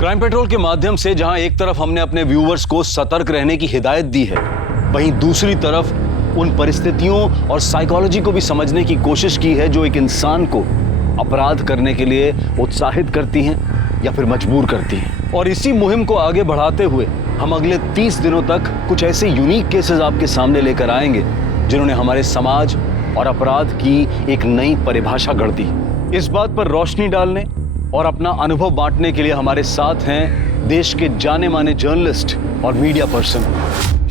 Crime petrol के माध्यम से जहां एक तरफ हमने अपने व्यूअर्स को सतर्क रहने की हिदायत दी है, वहीं दूसरी तरफ उन परिस्थितियों और साइकोलॉजी को भी समझने की कोशिश की है जो एक इंसान को अपराध करने के लिए उत्साहित करती हैं या फिर मजबूर करती हैं। और इसी मुहिम को आगे बढ़ाते हुए हम अगले 30 दिनों तक कुछ ऐसे यूनिक केसेस आपके सामने लेकर आएंगे जिन्होंने हमारे समाज और अपराध की एक नई परिभाषा गढ़ दी। इस बात पर रोशनी डालने और अपना अनुभव बांटने के लिए हमारे साथ हैं देश के जाने माने जर्नलिस्ट और मीडिया पर्सन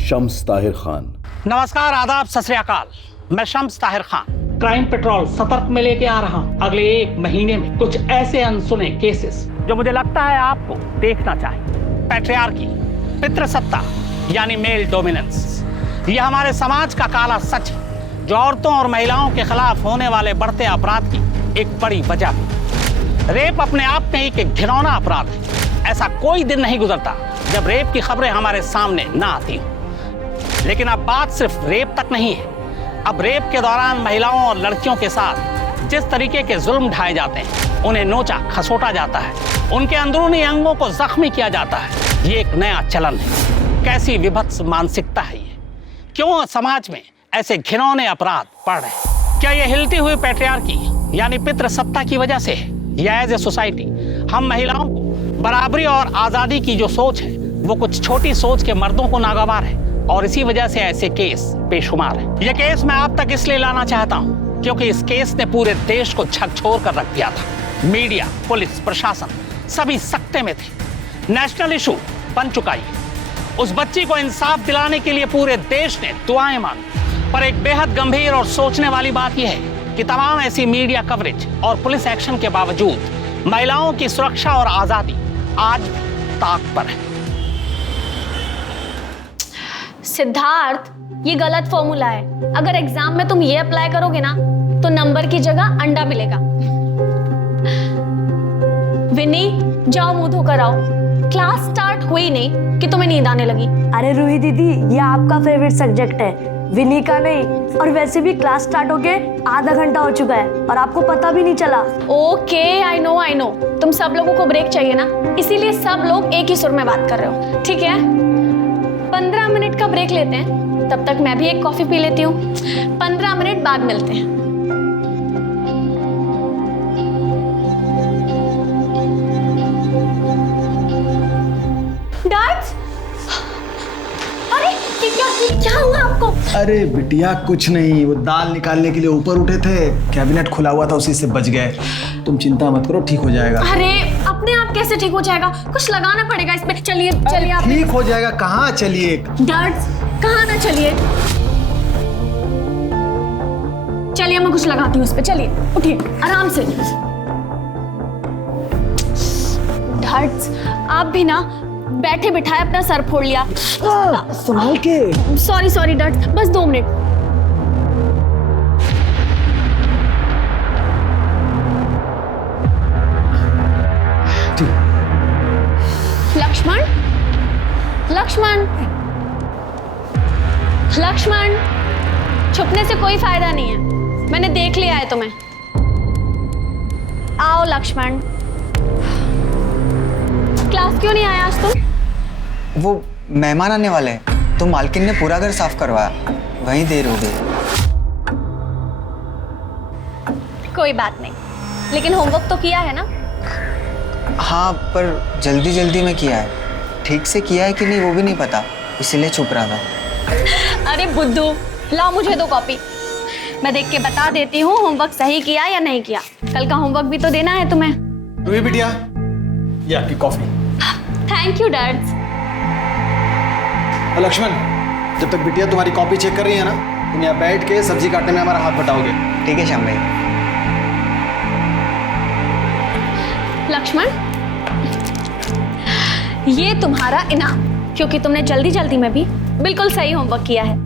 शम्स ताहिर खान। नमस्कार, आदाब, सत श्री अकाल। मैं शम्स ताहिर खान क्राइम पेट्रोल सतर्क में लेके आ रहा हूं अगले 1 महीने में कुछ ऐसे अनसुने केसेस जो मुझे लगता है आपको देखना चाहिए। पैट्रियार्की, पितृसत्ता यानी मेल डोमिनेंस, यह हमारे समाज का काला सच है जो औरतों और महिलाओं के खिलाफ होने वाले बढ़ते अपराध की एक बड़ी वजह है। रेप अपने आप में एक घिनौना अपराध है। ऐसा कोई दिन नहीं गुजरता जब रेप की खबरें हमारे सामने ना आती हो। लेकिन अब बात सिर्फ रेप तक नहीं है। अब रेप के दौरान महिलाओं और लड़कियों के साथ जिस तरीके के जुल्म ढाए जाते हैं, उन्हें नोचा खसोटा जाता है, उनके अंदरूनी अंगों को जख्मी किया जाता है, ये एक नया चलन है। कैसी विभत्स मानसिकता है ये? क्यों समाज में ऐसे घिनौने अपराध बढ़ रहे हैं? क्या ये हिलती हुई पैट्रियार्की यानी पितृसत्ता की वजह से है, या एज ए सोसाइटी हम महिलाओं को बराबरी और आजादी की जो सोच है वो कुछ छोटी सोच के मर्दों को नागवार है और इसी वजह से ऐसे केस बेशुमार है। ये केस मैं आप तक इसलिए लाना चाहता हूँ क्योंकि इस केस ने पूरे देश को झकझोर कर रख दिया था। मीडिया, पुलिस, प्रशासन सभी सकते में थे। नेशनल इशू बन चुका है। उस बच्ची को इंसाफ दिलाने के लिए पूरे देश ने दुआएं मांगी। पर एक बेहद गंभीर और सोचने वाली बात यह है कि तमाम ऐसी मीडिया कवरेज और पुलिस एक्शन के बावजूद महिलाओं की सुरक्षा और आजादी आज भी ताक पर है। सिद्धार्थ, ये गलत फॉर्मूला है। अगर एग्जाम में तुम ये अप्लाई करोगे ना तो नंबर की जगह अंडा मिलेगा। विनी, जाओ मुंह धोकर आओ। क्लास स्टार्ट हुई नहीं कि तुम्हें नींद आने लगी। अरे रूही दीदी, ये आपका फेवरेट सब्जेक्ट है, विनी का नहीं। और वैसे भी क्लास स्टार्ट होके आधा घंटा हो चुका है और आपको पता भी नहीं चला। Okay, I know. तुम सब लोगों को ब्रेक चाहिए ना, इसीलिए सब लोग एक ही सुर में बात कर रहे हो। ठीक है, 15 मिनट का ब्रेक लेते हैं। तब तक मैं भी एक कॉफी पी लेती हूँ। 15 मिनट बाद मिलते हैं। डैड, अरे क्या हुआ आपको? अरे बिटिया कुछ नहीं, वो दाल निकालने के लिए ऊपर उठे थे, कैबिनेट खुला हुआ था, उसी से बच गए। तुम चिंता मत करो, ठीक हो जाएगा। अरे अपने आप कैसे ठीक हो जाएगा? कुछ लगाना पड़ेगा इस पे। चलिए आप। ठीक हो जाएगा। कहाँ चलिए? डैड, कहाँ ना चलिए। चलिए मैं कुछ लगाती हूँ इस पे। चलिए उठिए आराम से। डैड, आप भी ना बैठे बिठाए अपना सर फोड़ लिया। संभाल के। सॉरी डैड, बस 2 मिनट। लक्ष्मण, छुपने से कोई फायदा नहीं है। मैंने देख लिया है तुम्हें। आओ लक्ष्मण। क्लास क्यों नहीं आया आज तुम? वो मेहमान आने वाले हैं तो मालकिन ने पूरा घर साफ करवाया, वहीं देर हो गई। कोई बात नहीं, लेकिन होमवर्क तो किया है ना? हाँ, पर जल्दी जल्दी में किया है। ठीक से किया है कि नहीं वो भी नहीं पता, इसीलिए छुप रहा था। अरे बुद्धू, लाओ मुझे 2 कॉपी। मैं देख के बता देती हूँ होमवर्क सही किया या नहीं किया। कल का होमवर्क भी तो देना है तुम्हें। रूही बिटिया, ये आपकी coffee. Thank you dad. Lakshman, जब तक बिटिया तुम्हारी कॉपी चेक कर रही है ना, तुम यहाँ बैठ के सब्जी काटने में हमारा हाथ बटाओगे। ठीक है श्याम भाई। लक्ष्मण, ये तुम्हारा इनाम, क्योंकि तुमने जल्दी जल्दी में भी बिल्कुल सही होमवर्क किया है।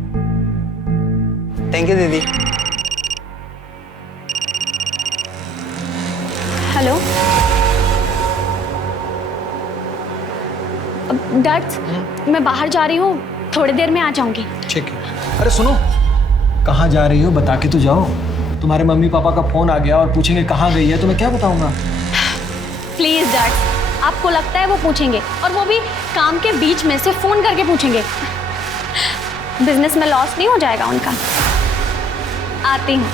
थैंक यू दीदी। हेलो डैड, मैं बाहर जा रही हूँ, थोड़ी देर में आ जाऊंगी। ठीक है। अरे सुनो, कहाँ जा रही हो बता के तो जाओ। तुम्हारे मम्मी पापा का फोन आ गया और पूछेंगे कहाँ गई है, तो मैं क्या बताऊंगा? प्लीज डैड, आपको लगता है वो पूछेंगे, और वो भी काम के बीच में से फोन करके पूछेंगे? बिजनेस में लॉस नहीं हो जाएगा उनका? आती हूँ।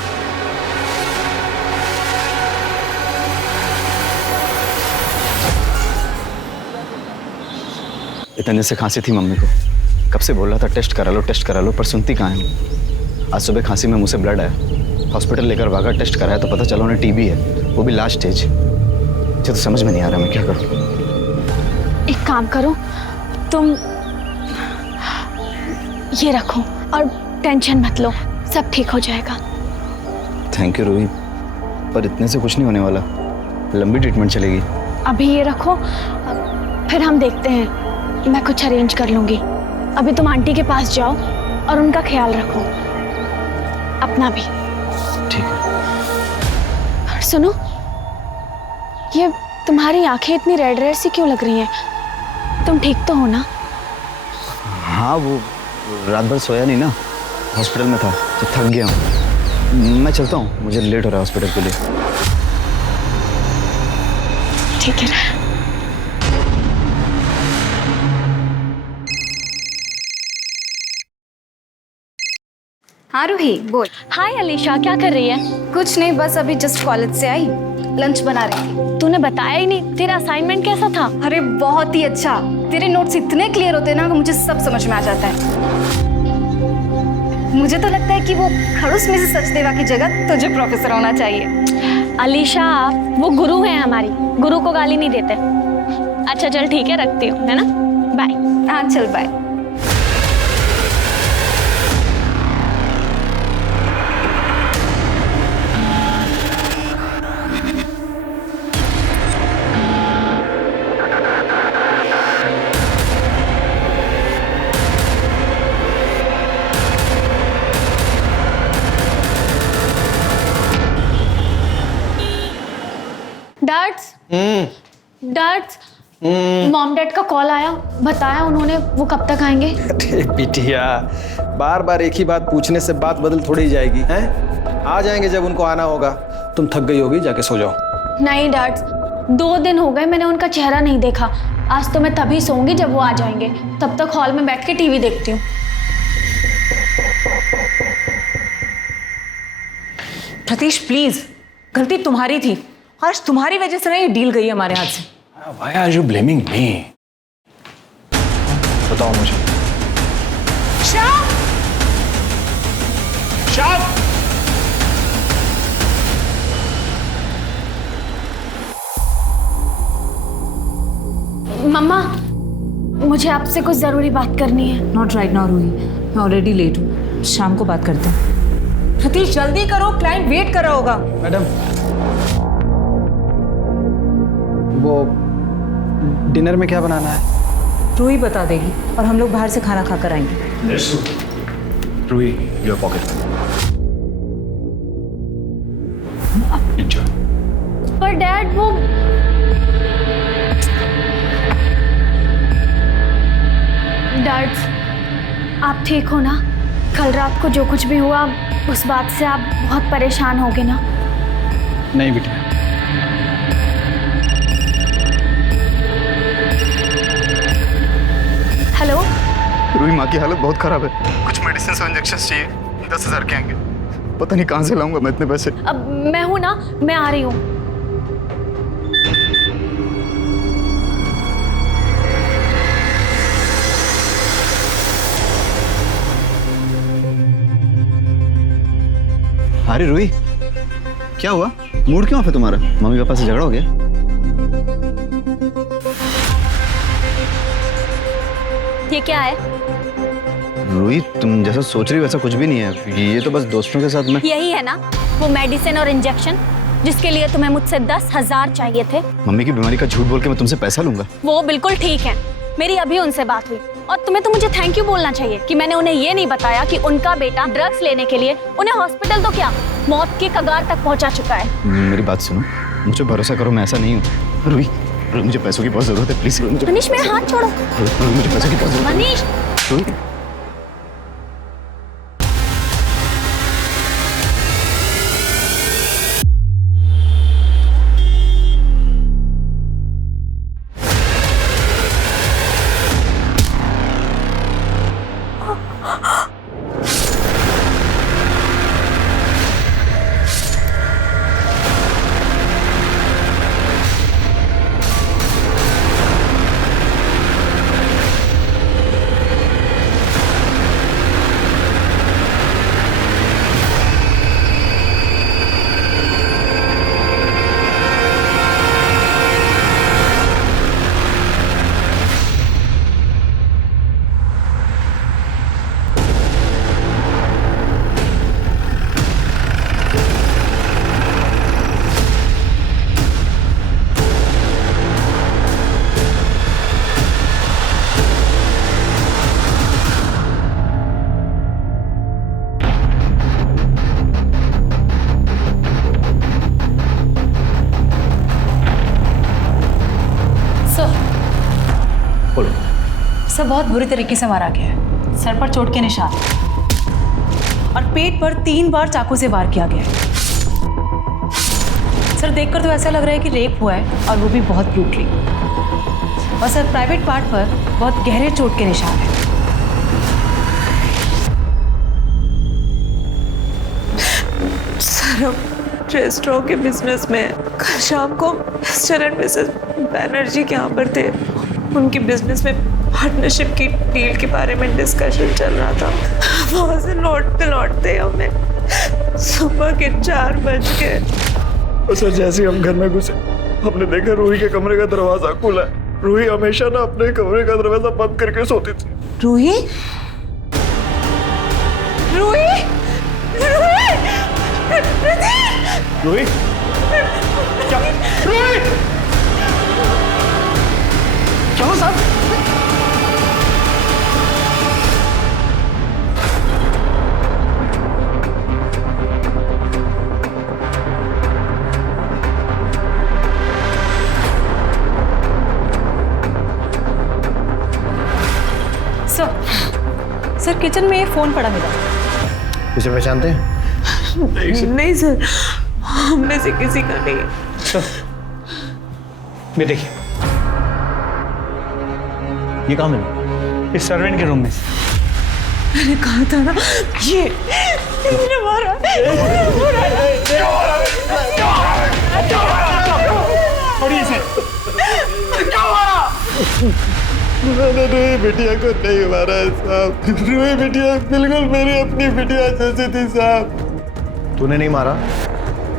इतने से खांसी थी मम्मी को, कब से बोल रहा था टेस्ट करा लो, पर सुनती कहाँ है। आज सुबह खांसी में मुंह से ब्लड आया, हॉस्पिटल लेकर भागा, टेस्ट कराया तो पता चला उन्हें टीबी है, वो भी लास्ट स्टेज। मुझे तो समझ में नहीं आ रहा मैं क्या करूं। एक काम करो, तुम ये रखो और टेंशन मत लो, सब ठीक हो जाएगा। थैंक यू रूही, पर इतने से कुछ नहीं होने वाला, लंबी ट्रीटमेंट चलेगी। अभी ये रखो, फिर हम देखते हैं, मैं कुछ अरेंज कर लूंगी। अभी तुम आंटी के पास जाओ और उनका ख्याल रखो, अपना भी। ठीक है। सुनो, ये तुम्हारी आंखें इतनी रेड रेड सी क्यों लग रही हैं? तुम ठीक तो हो ना? हाँ, वो रात भर सोया नहीं ना, हॉस्पिटल में था तो थक गया हूँ। मैं चलता हूँ, मुझे लेट हो रहा है हॉस्पिटल के लिए। ठीक है। हाँ रूही बोल। हाय अलीशा, क्या कर रही है? कुछ नहीं, बस अभी जस्ट कॉलेज से आई, लंच बना रही थी। तूने बताया ही नहीं, तेरा असाइनमेंट कैसा था? अरे बहुत ही अच्छा, तेरे नोट्स इतने क्लियर होते हैं ना कि मुझे सब समझ में आ जाता है। मुझे तो लगता है कि वो खड़ूस में से सचदेवा की जगह तुझे प्रोफेसर होना चाहिए। अलीशा, वो गुरु है हमारी, गुरु को गाली नहीं देते। अच्छा चल ठीक है, रखती हूँ, है ना? बाय। हाँ चल बाय। डैड्स, मॉम डैड का कॉल आया, बताया उन्होंने वो कब तक आएंगे। अरे बिटिया, बार बार एक ही बात पूछने से बात बदल थोड़ी ही जाएगी हैं? आ जाएंगे जब उनको आना होगा। तुम थक गई होगी, जाके सो जाओ। नहीं डैड्स, 2 दिन हो गए मैंने उनका चेहरा नहीं देखा। आज तो मैं तभी सोऊंगी जब वो आ जाएंगे, तब तक हॉल में बैठ के टीवी देखती हूँ। प्रतीश प्लीज, गलती तुम्हारी थी, आज तुम्हारी वजह से ना ये डील गई हमारे हाथ से। Why are you blaming me? बताओ मुझे। श्याम! श्याम! मम्मा, मुझे आपसे कुछ जरूरी बात करनी है। नॉट राइट नाउ रूही, मैं ऑलरेडी लेट हूँ, शाम को बात करते हैं। प्रतीश जल्दी करो, क्लाइंट वेट कर रहा होगा। मैडम, वो डिनर में क्या बनाना है? रूही बता देगी और हम लोग बाहर से खाना खाकर आएंगे। Roohi, your pocket. पर डैड वो डैड, आप ठीक हो ना? कल रात को जो कुछ भी हुआ उस बात से आप बहुत परेशान होगे ना? नहीं बेटा। हेलो रूही, माँ की हालत बहुत खराब है, कुछ मेडिसिन और इंजेक्शन चाहिए, 10,000 के आएंगे। पता नहीं कहाँ से लाऊंगा मैं इतने पैसे। अब मैं हूं ना, मैं आ रही हूँ। अरे रूही, क्या हुआ? मूड क्यों ऑफ है तुम्हारा? मम्मी पापा से झगड़ा हो गया? ये क्या है? रूही, तुम जैसा सोच रही हो वैसा कुछ भी नहीं है, ये तो बस दोस्तों के साथ में। यही है ना वो मेडिसिन और इंजेक्शन जिसके लिए तुम्हें मुझसे 10,000 चाहिए थे? मम्मी की बीमारी का झूठ बोल के मैं तुमसे पैसा लूंगा? वो बिल्कुल ठीक है, मेरी अभी उनसे बात हुई, और तुम्हें तो मुझे थैंक यू बोलना चाहिए कि मैंने उन्हें ये नहीं बताया कि उनका बेटा ड्रग्स लेने के लिए उन्हें हॉस्पिटल तो क्या मौत की कगार तक पहुंचा चुका है। मेरी बात सुनो, मुझे भरोसा करो, मैं ऐसा नहीं हूँ। रूही, मुझे पैसों की बहुत जरूरत है, प्लीज। मनीष मेरा हाथ छोड़ो। मुझे पैसों की बहुत जरूरत है। मनीष, रूही, सर बहुत बुरी तरीके से मारा गया है। सर पर चोट के निशान और पेट पर 3 बार चाकू से वार किया गया है। सर देखकर तो ऐसा लग रहा है कि रेप हुआ है और वो भी बहुत ब्रूटली। और सर प्राइवेट पार्ट पर बहुत गहरे चोट के निशान हैं। सर हम रेस्टोरेंट के बिजनेस में कल शाम को मिस्टर एंड मिसेस बैनर्जी के यहाँ पर थे। उनकी बिजनेस में पार्टनरशिप की डील के बारे में डिस्कशन चल रहा था। वहाँ से लौटते हमें सुबह के 4 बज गए। सर जैसे हम घर में घुसे हमने देखा रूही के कमरे का दरवाजा खुला है। रूही हमेशा ना अपने कमरे का दरवाजा बंद करके सोती थी। रूही? रूही रोहित क्या रोहित क्या हुआ साहब? सर किचन में फोन पड़ा मिला। इसे पहचानते हैं? नहीं सर, हम में से किसी का नहीं। ये देखिए, ये कहाँ मिला? इस सर्वेंट के रूम में से। मैंने कहा था ना, ये इसने मारा। छोड़िए इसे। क्या मारा? मैंने रूही बिटिया को नहीं मारा है साहब। रूही बिटिया बिल्कुल मेरी अपनी बिटिया जैसी थी साहब। तूने नहीं मारा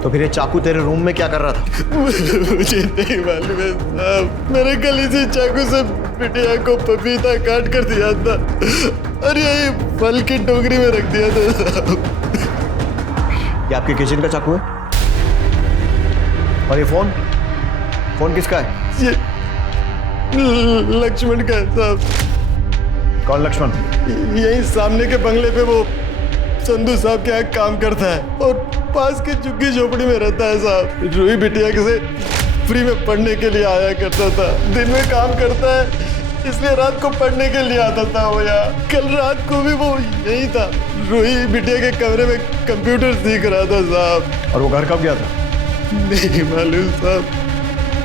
तो फिर ये चाकू तेरे रूम में क्या कर रहा था? मुझे नहीं मालूम है साहब। मैंने कल इसी चाकू से बिटिया को पपीता काट कर दिया था और यही फल की टोकरी में रख दिया था साहब। ये आपके किचन का चाकू है? और ये फोन किसका है? ये लक्ष्मण का है साहब। कौन लक्ष्मण? यही सामने के बंगले पे वो संधू साहब के यहाँ काम करता है और पास के झुग्गी झोपड़ी में रहता है साहब। रूही बिटिया से फ्री में पढ़ने के लिए आया करता था। दिन में काम करता है इसलिए रात को पढ़ने के लिए आता था वो यहाँ। कल रात को भी वो यही था। रूही बिटिया के कमरे में कंप्यूटर सीख रहा था साहब। और वो घर कब गया था? नहीं मालूम साहब।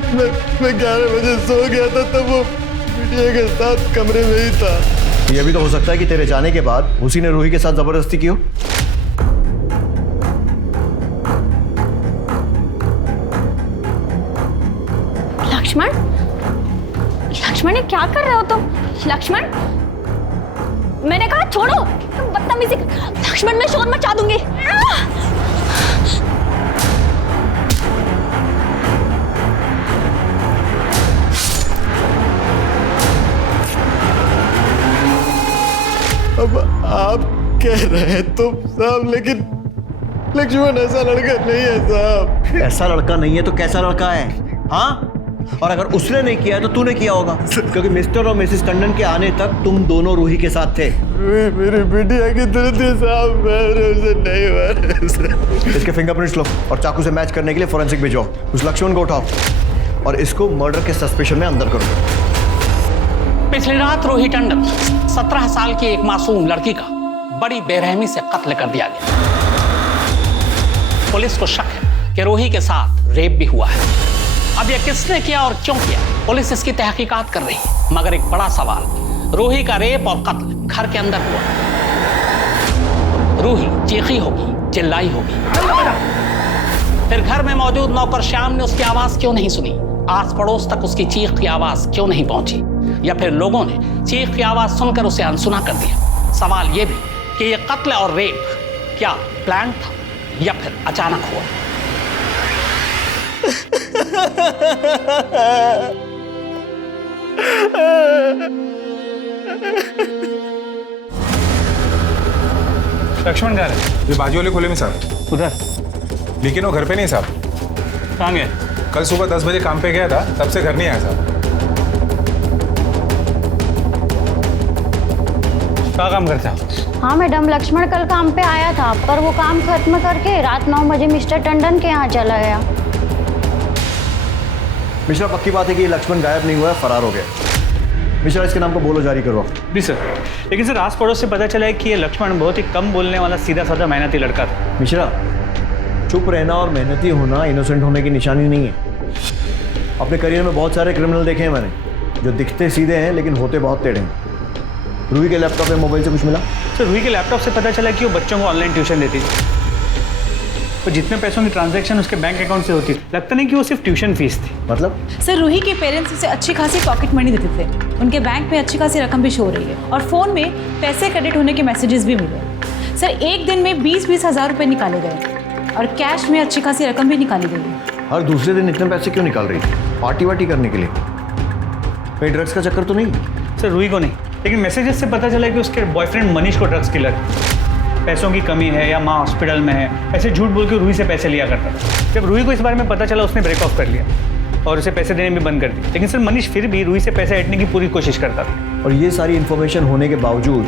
मैं 11 बजे सो गया था तब वो बिटिया के साथ कमरे में ही था। ये भी तो हो सकता है कि तेरे जाने के बाद उसी ने रूही के साथ जबरदस्ती की हो। लक्ष्मण ये क्या कर रहे हो तुम? लक्ष्मण, मैंने कहा छोड़ो, तुम बदतमीजी। लक्ष्मण मैं शोर मचा दूंगी। अब आप कह रहे हैं तो साहब, लेकिन लक्ष्मण ऐसा लड़का नहीं है साहब। ऐसा लड़का नहीं है तो कैसा लड़का है? हाँ, और अगर उसने नहीं किया है तो तूने किया होगा, क्योंकि मिस्टर और मिसेस टंडन के आने तक तुम दोनों रूही के साथ थे। मेरी बिटिया की तरह थी साहब, मैंने उसे नहीं मारा। इसके फिंगरप्रिंट्स लो और चाकू से मैच करने के लिए फोरेंसिक भेजो। उस लक्ष्मण को उठाओ और इसको मर्डर के सस्पेशन में अंदर करो। पिछली रात रूही टंडन 17 साल की एक मासूम लड़की का बड़ी बेरहमी से कत्ल कर दिया गया। पुलिस को शक है कि रूही के साथ रेप भी हुआ है। अब यह किसने किया और क्यों किया, पुलिस इसकी तहकीकात कर रही है। मगर एक बड़ा सवाल, रूही का रेप और कत्ल घर के अंदर हुआ। रूही चीखी होगी, चिल्लाई होगी, फिर घर में मौजूद नौकर श्याम ने उसकी आवाज क्यों नहीं सुनी? आस पड़ोस तक उसकी चीख की आवाज क्यों नहीं पहुंची? या फिर लोगों ने चीख की आवाज सुनकर उसे अनसुना कर दिया? सवाल यह भी कि यह कत्ल और रेप क्या प्लान था या फिर अचानक हुआ? लक्ष्मण कहाँ है? ये बाजू वाले खुले में साहब। उधर? लेकिन वो घर पे नहीं साहब। कहाँ गए? कल सुबह 10 बजे काम पे गया था, तब से घर नहीं आया साहब। क्या काम करते हो? हाँ मैडम, लक्ष्मण कल काम पे आया था, पर वो काम खत्म करके रात 9 बजे मिस्टर टंडन के यहाँ चला गया। मिश्रा, पक्की बात है कि लक्ष्मण गायब नहीं हुआ है, फरार हो गया। मिश्रा, इसके नाम पर बोलो जारी करवाओ। जी सर। लेकिन सर आस पड़ोस से पता चला है कि ये लक्ष्मण बहुत ही कम बोलने वाला सीधा साधा मेहनती लड़का था। मिश्रा, चुप रहना और मेहनती होना इनोसेंट होने की निशानी नहीं है। अपने करियर में बहुत सारे क्रिमिनल देखे हैं मैंने, जो दिखते सीधे हैं लेकिन होते बहुत टेढ़े हैं। रूही के लैपटॉप या मोबाइल से कुछ मिला? सर रूही के लैपटॉप से पता चला कि वो बच्चों को ऑनलाइन ट्यूशन देती थी। तो जितने पैसों की ट्रांजैक्शन उसके बैंक अकाउंट से होती, लगता नहीं कि वो सिर्फ ट्यूशन फीस थी। मतलब? सर रूही के पेरेंट्स उसे अच्छी खासी पॉकेट मनी देते थे, उनके बैंक में अच्छी खासी रकम भी शो हो रही है और फ़ोन में पैसे क्रेडिट होने के मैसेजेस भी मिले। सर एक दिन में 20-20 हज़ार रुपये निकाले गए और कैश में अच्छी खासी रकम भी निकाली गई है। हर दूसरे दिन इतने पैसे क्यों निकाल रही है? पार्टी वार्टी करने के लिए? कहीं ड्रग्स का चक्कर तो नहीं? सर रूही को नहीं, लेकिन मैसेजेस से पता चला कि उसके बॉयफ्रेंड मनीष को ड्रग्स की लत, पैसों की कमी है या माँ हॉस्पिटल में है, ऐसे झूठ बोल के रूही से पैसे लिया करता था। जब रूही को इस बारे में पता चला उसने ब्रेक ऑफ कर लिया और उसे पैसे देने भी बंद कर दिए। लेकिन सर मनीष फिर भी रूही से पैसे हटने की पूरी कोशिश करता था। और ये सारी इन्फॉर्मेशन होने के बावजूद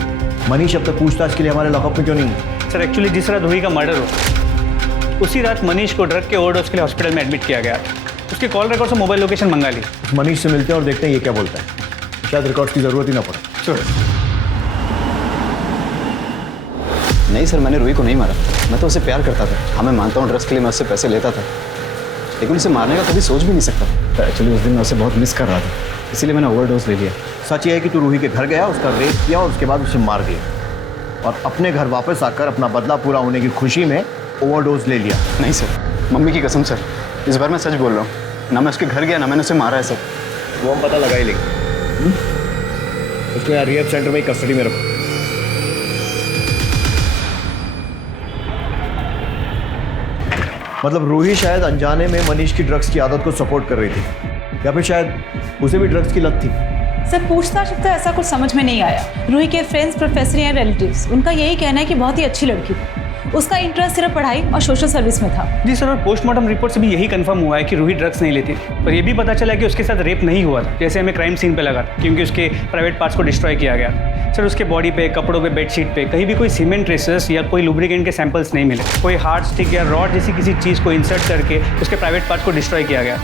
मनीष अब तक पूछताछ के लिए हमारे लॉकअप में क्यों नहीं है? सर एक्चुअली जिस रात रूही का मर्डर हो उसी रात मनीष को ड्रग के ओवरडोज के लिए हॉस्पिटल में एडमिट किया गया था। उसके कॉल रिकॉर्ड से मोबाइल लोकेशन मंगा ली। मनीष से मिलते हैं और देखते हैं ये क्या बोलता है। शायद रिकॉर्ड की ज़रूरत ही ना पड़े। श्योर। नहीं सर, मैंने रूही को नहीं मारा। मैं तो उसे प्यार करता था। हाँ मैं मानता हूँ ड्रग्स के लिए मैं उससे पैसे लेता था, लेकिन उसे मारने का कभी सोच भी नहीं सकता। एक्चुअली उस दिन मैं उसे बहुत मिस कर रहा था, इसीलिए मैंने ओवरडोज ले लिया। सच ये है कि तू रूही के घर गया, उसका रेप किया और उसके बाद उसे मार दिया और अपने घर वापस आकर अपना बदला पूरा होने की खुशी में ओवरडोज ले लिया। नहीं सर, मम्मी की कसम सर, इस बार मैं सच बोल रहा हूँ। ना मैं उसके घर गया ना मैंने उसे मारा है सर। वो हम पता लगा ही लेंगे। उसको यहाँ रिहैब सेंटर में ही कस्टडी में रखो। मतलब रूही शायद अनजाने में मनीष की ड्रग्स की आदत को सपोर्ट कर रही थी या फिर शायद उसे भी ड्रग्स की लत थी। सर पूछताछ तो ऐसा कुछ समझ में नहीं आया। रूही के फ्रेंड्स, प्रोफेसर या रिलेटिव्स उनका यही कहना है कि बहुत ही अच्छी लड़की थी, उसका इंटरेस्ट सिर्फ पढ़ाई और सोशल सर्विस में था। जी सर, और पोस्टमार्टम रिपोर्ट से भी यही कंफर्म हुआ है कि रूही ड्रग्स नहीं लेती थी। और ये भी पता चला कि उसके साथ रेप नहीं हुआ था जैसे हमें क्राइम सीन पे लगा था, क्योंकि उसके प्राइवेट पार्ट्स को डिस्ट्रॉय किया गया था। सर उसके बॉडी पे, कपड़ों पे, बेडशीट पे कहीं भी कोई सीमेंट ट्रेसेस या कोई लुब्रिकेंट के सैंपल्स नहीं मिले। कोई हार्ड स्टिक या रॉड जैसी किसी चीज़ को इंसर्ट करके उसके प्राइवेट पार्ट्स को डिस्ट्रॉय किया गया।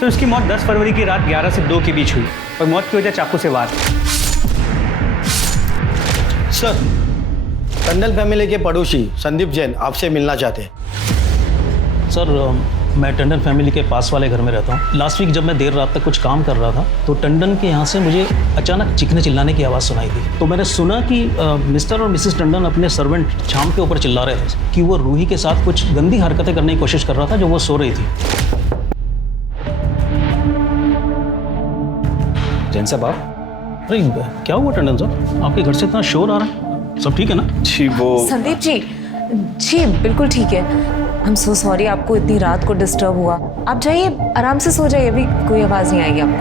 सर उसकी मौत 10 फरवरी की रात 11 से 2 के बीच हुई और मौत की वजह चाकू से वार। सर, टंडन फैमिली के पड़ोसी संदीप जैन आपसे मिलना चाहते हैं। सर मैं टंडन फैमिली के पास वाले घर में रहता हूँ। लास्ट वीक जब मैं देर रात तक कुछ काम कर रहा था तो टंडन के यहाँ से मुझे अचानक चीखने चिल्लाने की आवाज़ सुनाई दी। तो मैंने सुना कि मिस्टर और मिसेस टंडन अपने सर्वेंट शाम के ऊपर चिल्ला रहे थे कि वो रूही के साथ कुछ गंदी हरकतें करने की कोशिश कर रहा था जो वो सो रही थी। जैन साहब आप? अरे क्या हुआ टंडन साहब, आपके घर से इतना शोर आ रहा है? सब ठीक है ना? जी वो संदीप जी बिल्कुल ठीक है। आई एम सो सॉरी आपको इतनी रात को डिस्टर्ब हुआ। आप जाइए, आराम से सो जाइए, अभी कोई आवाज़ नहीं आएगी आपको।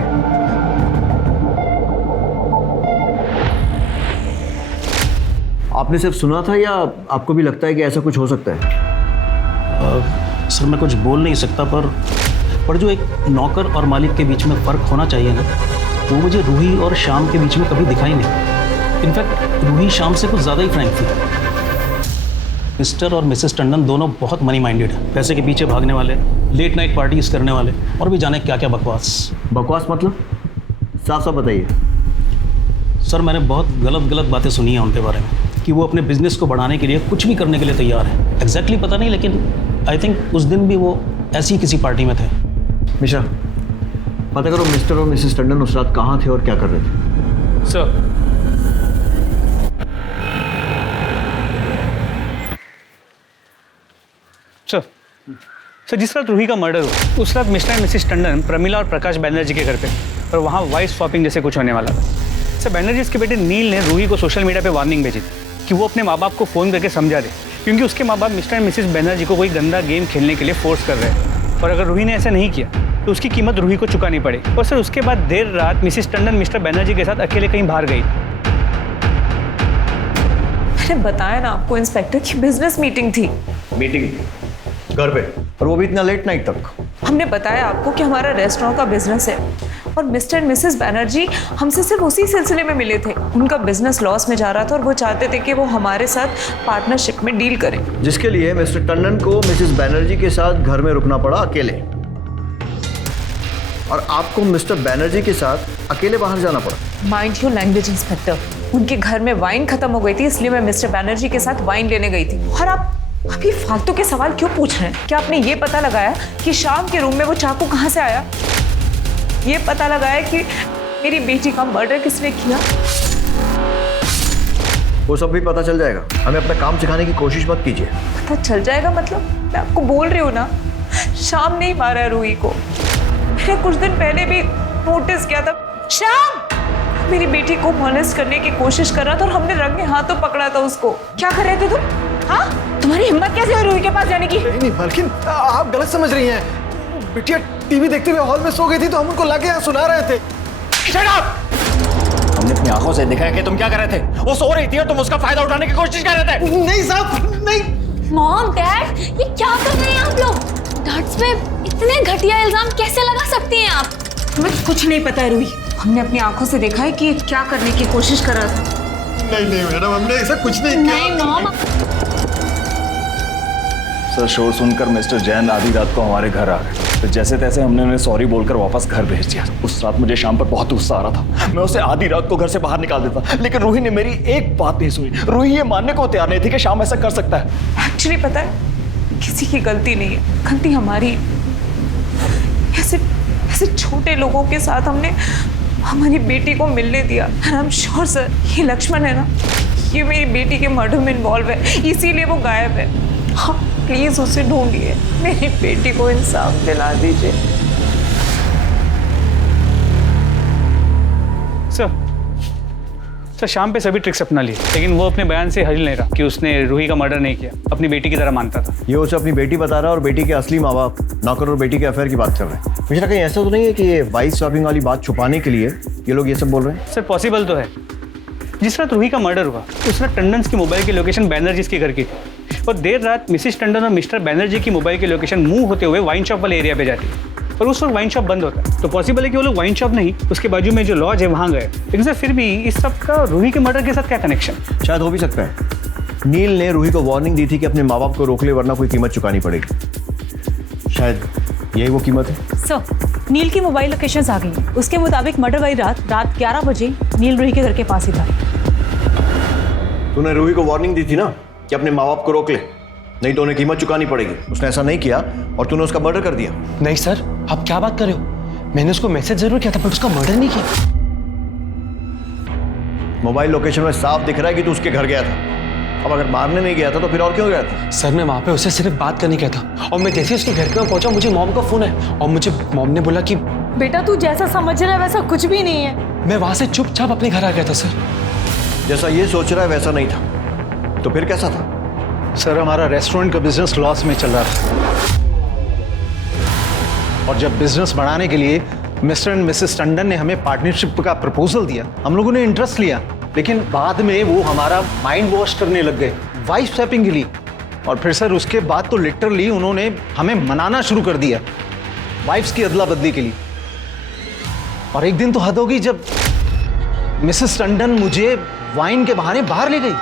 आपने सिर्फ सुना था या आपको भी लगता है कि ऐसा कुछ हो सकता है? सर मैं कुछ बोल नहीं सकता, पर जो एक नौकर और मालिक के बीच में फ़र्क होना चाहिए ना, वो मुझे रूही और शाम के बीच में कभी दिखाई नहीं। इनफैक्ट रूही शाम से कुछ ज़्यादा ही फ्रैंक थी। मिस्टर और मिसेस टंडन दोनों बहुत मनी माइंडेड हैं, पैसे के पीछे भागने वाले, लेट नाइट पार्टीज करने वाले और भी जाने क्या क्या बकवास। बकवास मतलब? साफ साफ बताइए। सर मैंने बहुत गलत बातें सुनी हैं उनके बारे में कि वो अपने बिजनेस को बढ़ाने के लिए कुछ भी करने के लिए तैयार है। एग्जैक्टली पता नहीं, लेकिन आई थिंक उस दिन भी वो ऐसी किसी पार्टी में थे। मिश्रा, पता करो मिस्टर और मिसेस टंडन उस रात कहाँ थे और क्या कर रहे थे। सर सर जिस रात रूही का मर्डर हुआ उस रात mister and Mrs Tandon Pramila और प्रकाश बैनर्जी के घर पे और वहाँ वाइफ स्वैपिंग जैसे कुछ होने वाला था। सर बैनर्जी के बेटे नील ने रूही को सोशल मीडिया पे वार्निंग भेजी थी कि वो अपने माँ बाप को फ़ोन करके समझा दे, क्योंकि उसके माँ बाप मिस्टर एंड मिसेस बैनर्जी को कोई गंदा गेम खेलने के लिए फोर्स कर रहे हैं और अगर रूही ने ऐसा नहीं किया तो उसकी कीमत रूही को चुकानी पड़ेगी। और सर उसके बाद देर रात मिसेस टंडन मिस्टर बैनर्जी के साथ अकेले कहीं बाहर गई। मैंने बताया ना आपको इंस्पेक्टर की बिजनेस मीटिंग थी। मीटिंग घर पे, और वो भी इतना लेट नाइट तक? हमने बताया आपको कि हमारा रेस्टोरेंट का बिजनेस है और मिस्टर एंड मिसेस बैनर्जी हमसे सिर्फ उसी सिलसिले में मिले थे। उनका बिजनेस लॉस में जा रहा था और वो चाहते थे कि वो हमारे साथ पार्टनरशिप में डील करें, जिसके लिए मिस्टर टंडन को मिसेस बैनर्जी के साथ घर में रुकना पड़ा अकेले। और आपको मिस्टर बैनर्जी के साथ अकेले बाहर जाना पड़ा। Mind your language inspector. उनके घर में वाइन खत्म हो गई थी, इसलिए मैं मिस्टर बैनर्जी के साथ वाइन लेने गई थी। और आप ये फालतू के सवाल क्यों पूछ रहे हैं? क्या आपने ये पता लगाया कि शाम के रूम में वो चाकू कहाँ से आया? ये पता लगाया कि मेरी बेटी का मर्डर किसने किया? वो सब भी पता चल जाएगा। हमें अपना काम सिखाने की कोशिश मत कीजिए। पता चल जाएगा मतलब? मैं आपको बोल रही हूँ ना, शाम नहीं मारा है रूही को। मैंने कुछ दिन पहले भी नोटिस किया था। शाम मेरी बेटी को मॉलेस्ट करने की कोशिश कर रहा था और हमने रंगे हाथों पकड़ा था उसको। क्या कर रहे थे तुम? हाँ, तुम्हारी हिम्मत कैसे हुई रूही के पास जाने की? नहीं मालकिन, आप गलत समझ रही हैं। बिटिया टीवी देखते हुए हॉल में सो गई थी तो हम उनको लाके यहाँ सुना रहे थे। Shut up! हमने अपनी आंखों से देखा है कि तुम क्या कर रहे थे। वो सो रही थी और तुम उसका फायदा उठाने की कोशिश कर रहे थे। नहीं साहब, नहीं। मॉम, डैड, ये क्या कर रहे हैं आप लोग? डैड्स पे इतने घटिया इल्जाम कैसे लगा सकती हैं आप? हमें कुछ नहीं पता है रूही। हमने अपनी आंखों से देखा है कि क्या करने की कोशिश कर रहा था। नहीं मैडम, हमने ऐसा कुछ नहीं किया। नहीं मॉम। सर, शोर सुनकर मिस्टर जैन आधी रात को हमारे घर आ गए। तो जैसे तैसे हमने उन्हें सॉरी बोलकर वापस घर भेज दिया। उस रात मुझे शाम पर बहुत गुस्सा आ रहा था। मैं उसे आधी रात को घर से बाहर निकाल देता, लेकिन रूही ने मेरी एक बात नहीं सुनी। रूही ये मानने को तैयार नहीं थी कि शाम ऐसा कर सकता है। एक्चुअली पता है, किसी की गलती नहीं है, गलती हमारी। ऐसे छोटे लोगों के साथ हमने हमारी बेटी को मिलने दिया। आई एम श्योर सर, ये लक्ष्मण है ना, ये मेरी बेटी के मर्डर में इन्वॉल्व है, इसीलिए वो गायब है। हाँ, प्लीज उसे ढूंढिए, मेरी बेटी को इंसाफ दिला दीजिए। सर शाम पे सभी ट्रिक्स अपना लिए, लेकिन वो अपने बयान से हिल नहीं रहा कि उसने रूही का मर्डर नहीं किया। अपनी बेटी की तरह मानता था। ये उसे अपनी बेटी बता रहा है और बेटी के असली माँ बाप नौकर और बेटी के अफेयर की बात कर रहे हैं। मुझे कहीं ऐसा तो नहीं है कि ये वाइफ स्वैपिंग वाली बात छुपाने के लिए ये लोग ये सब बोल रहे हैं? सर पॉसिबल तो है। जिस रात रूही का मर्डर हुआ उस रात टंडन की मोबाइल की लोकेशन बैनर्जी के घर की थी, और देर रात मिसिस टंडन और मिस्टर बैनर्जी की मोबाइल की लोकेशन मूव होते हुए वाइन शॉप वाले एरिया पे जाती है, और उस वक्त वाइन शॉप बंद होता है। तो पॉसिबल है कि वो लोग वाइन शॉप नहीं, उसके बाजू में जो लॉज है वहाँ गए। लेकिन सर फिर भी इस सब का रूही के मर्डर के साथ क्या कनेक्शन? शायद हो भी सकता है नील ने रूही को वार्निंग दी थी कि अपने माँ बाप को रोक ले वरना कोई कीमत चुकानी पड़ेगी। शायद यही वो कीमत है। सर नील की मोबाइल लोकेशंस आ गई हैं। उसके मुताबिक मर्डर वाली रात 11 बजे नील रूही के घर के पास ही था। तूने रूही को वार्निंग दी थी ना कि अपने माँ बाप को रोक ले, नहीं तो उन्हें कीमत चुकानी पड़ेगी। उसने ऐसा नहीं किया और तूने उसका मर्डर कर दिया। नहीं सर, आप क्या बात कर रहे हो? मैंने उसको मैसेज जरूर किया था पर उसका मर्डर नहीं किया। मोबाइल लोकेशन में साफ दिख रहा है कि तू उसके घर गया था। अब अगर मारने नहीं गया था तो फिर और क्यों गया था? सर मैं वहाँ पे उससे सिर्फ बात करने गया था, और मैं जैसे उसके घर पे पहुंचा मुझे मॉम का फोन है और मुझे मॉम ने बोला कि बेटा तू जैसा समझ रहा है वैसा कुछ भी नहीं है। मैं वहाँ से चुपचाप अपने घर आ गया था सर। जैसा ये सोच रहा है वैसा नहीं था, तो फिर कैसा था? सर हमारा रेस्टोरेंट का बिजनेस लॉस में चल रहा था, और जब बिजनेस बढ़ाने के लिए मिस्टर एंड मिसेस टंडन ने हमें पार्टनरशिप का प्रपोजल दिया, हम लोगों ने इंटरेस्ट लिया, लेकिन बाद में वो हमारा माइंड वॉश करने लग गए वाइफ स्वैपिंग के लिए। और फिर सर उसके बाद तो लिटरली उन्होंने हमें मनाना शुरू कर दिया वाइफ्स की अदला बदली के लिए। और एक दिन तो हद होगी जब मिसेस टंडन मुझे वाइन के बहाने बाहर ले गई।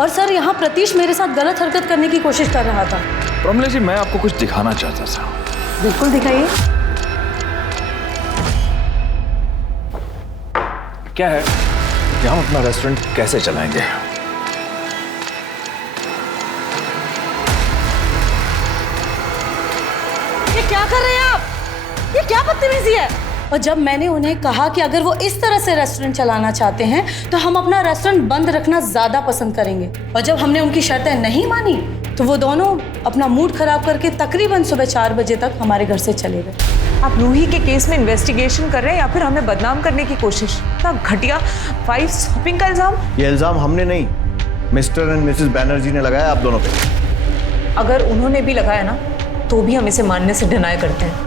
और सर यहाँ प्रतीश मेरे साथ गलत हरकत करने की कोशिश कर रहा था। प्रमला जी, मैं आपको कुछ दिखाना चाहता था। बिल्कुल दिखाइए। क्या है कि हम अपना रेस्टोरेंट कैसे चलाएंगे। ये क्या कर रहे हैं आप? ये क्या बदतमीजी है? और जब मैंने उन्हें कहा कि अगर वो इस तरह से रेस्टोरेंट चलाना चाहते हैं तो हम अपना रेस्टोरेंट बंद रखना ज़्यादा पसंद करेंगे, और जब हमने उनकी शर्तें नहीं मानी तो वो दोनों अपना मूड खराब करके तकरीबन सुबह 4 बजे तक हमारे घर से चले गए। आप रूही के केस में इन्वेस्टिगेशन कर रहे हैं या फिर हमें बदनाम करने की कोशिश? इतना घटिया वाइफ स्वैपिंग का इल्जाम। ये इल्जाम हमने नहीं, मिस्टर एंड मिसेस बैनर्जी ने लगाया आप दोनों पे। अगर उन्होंने भी लगाया ना तो भी हम इसे मानने से डिनाई करते हैं।